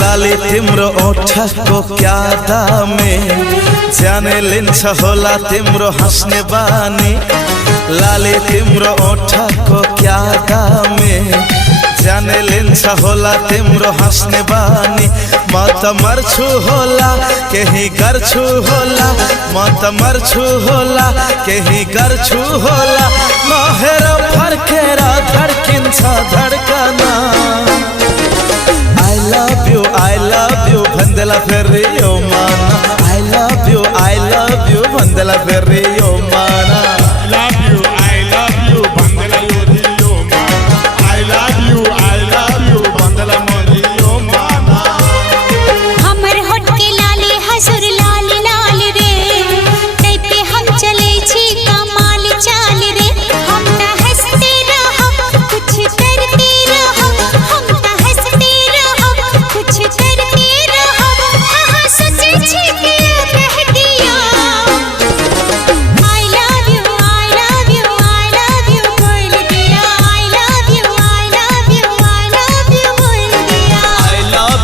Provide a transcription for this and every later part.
लाली तिम्रो ओठको क्या दामे, जाने लिन्छ होला तिम्रो हाँस्ने बानी। लाली तिम्रो ओठको क्या दामे, जाने लिन्छ होला तिम्रो हाँस्ने बानी। म त मर्छु होला केही गर्छु होला, म त मर्छु होला केही गर्छु होला। नहेर फर्केर धड्किन्छ धड्कना। I love you भन्देला फेरि यो माना। I love you भन्देला फेरि यो माना। love you भन्देला यो माना। I love you भन्देला मोरी यो माना। हमर होठ के लाली हसुर लाल लाल रे, तै पे हम चले छी कमाल चाल रे। हम त हंसते रहब कुछ करते रहब, हम त हंसते रहब कुछ करते रहब। हाँ सोचे छी कि कह दिया I love you बोल दिया। I love you बोल दिया। I love you बोल दिया। I love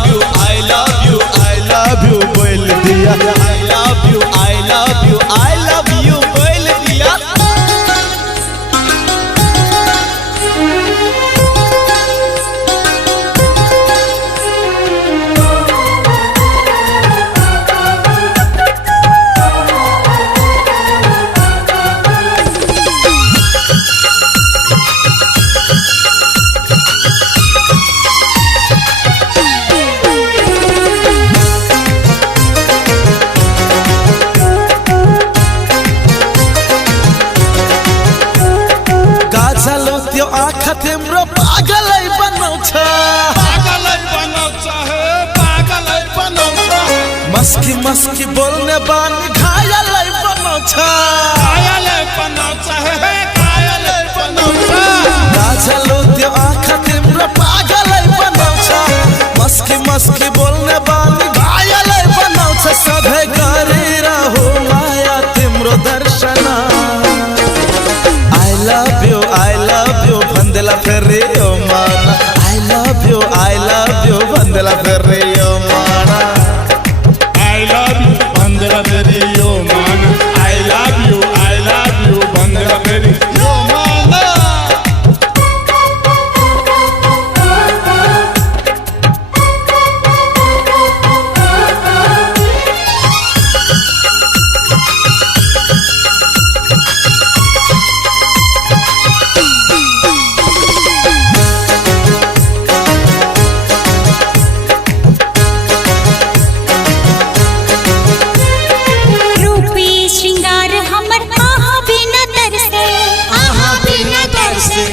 you बोल दिया। गाजलो त्यो आँखा तिम्रो पागलै बनाउँछ। मस्की मस्की बोल्ने बानी घायलै बनाउँछ। गाजलो त्यो आँखा तिम्रो पागलै बनाउँछ। मस्की मस्की बोल्ने बानी घायलै बनाउँछ। सधैँ गरिरहु माया तिम्रो दर्शना। I love you भन्देला फेरि यो माना। I love you भन्देला फेरि यो माना। I love you भन्देला फेरि यो माना। I love you भन्देला फेरि यो माना। रूपी श्रृंगार हमर आहा बिना तरसे, आहा बिना तरसे,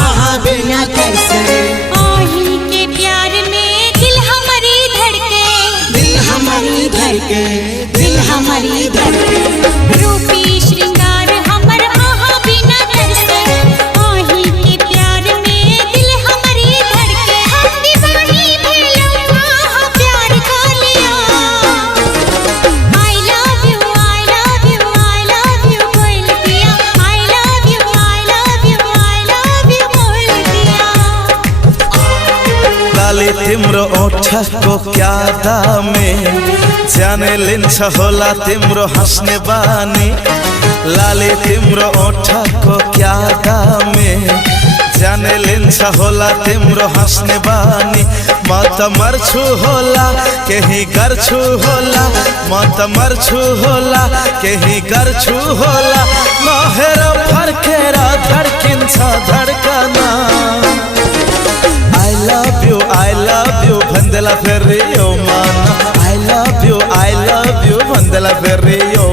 आहा बिना तरसे। आही के प्यार में दिल हमारी धड़के, दिल हमारी धड़के, दिल हमारी धड़के। रूपी श्रृंगार हमर आहा बिना तरसे, आही के प्यार में दिल हमारी धड़के। हम दीवानी भेलौ आहा प्यार का लिया। I love you बोल दिया। I love you बोल दिया। लाली तिम्रो ओठको क्या दामे, जाने लिन्छ होला तिम्रो हाँस्ने बानी। लाली तिम्रो ओठको क्या दामे, जाने लिन्छ होला तिम्रो हाँस्ने बानी। म त मर्छु होला केही गर्छु होला, म त मर्छु होला केही गर्छु होला। नहेर फर्केर धड्किन्छ धड्कना। la ferri, oh man. I love you, Vandela Ferri, oh